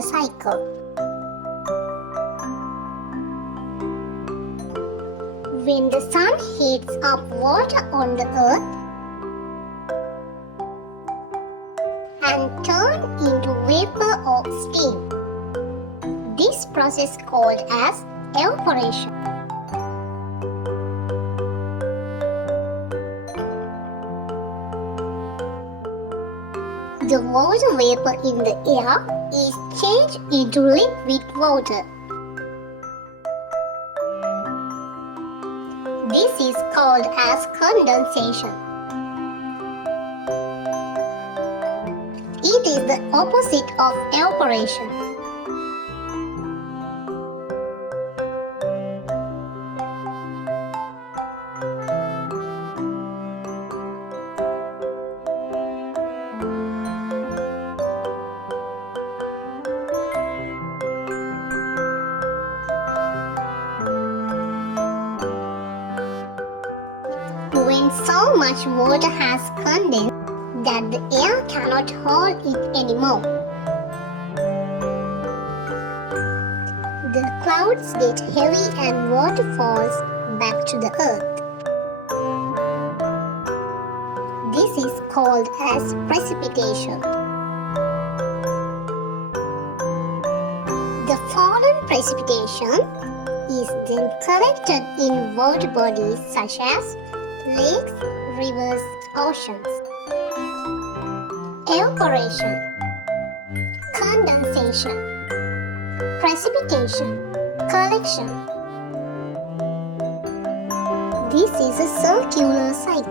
water cycle. When the sun heats up water on the earth and turns into vapor or steam, this process called as evaporation. The water vapor in the air is changed into liquid water. This is called as condensation. It is the opposite of evaporation. When so much water has condensed that the air cannot hold it anymore, the clouds get heavy and water falls back to the earth. This is called as precipitation. The fallen precipitation is then collected in water bodies such as lakes, rivers, oceans. Evaporation, condensation, precipitation, collection. This is a circular cycle.